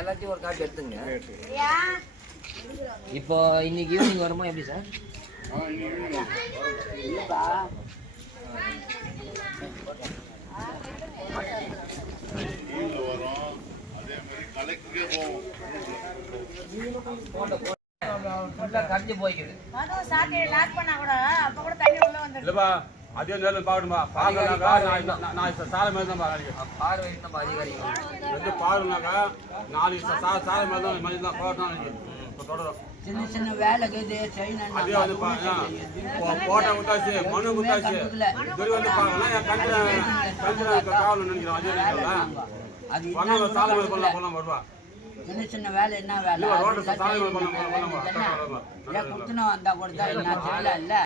எல்லாத்தையும் ஒரு காப்பி எடுத்துங்க. இப்போ இன்னைக்கு ஈவினிங் வருமா எப்படி சார்? கரைஞ்சி போய்க்குது. அதே நேரம் பாக்கணுமா? பார்க்கலாக்கா நான் சாலை மாதிரி தான் பார்வை நம்ம அதிகாரிகள் வந்து பாருனாக்கா நாளைக்கு சாலை மாதிரி தான் மாதிரி தான் போட்டோம். இப்போ தொடரும் சின்ன சின்ன வேலைக்கு அதே வந்து போட்டோ கொடுத்தாச்சு, மனு கொடுத்தாச்சு. இது வந்து பார்க்கலாம் என் கஞ்சன காவல் நினைக்கிறோம். அதே நினைக்கிறோம் சாலை மாதிரி பண்ணலாம் வருவா. சின்ன சின்ன வேலை என்ன வேலை சாலை மாதிரி பண்ணலாம் கொடுத்துனா வந்தா கூட தான் என்ன தெரியல.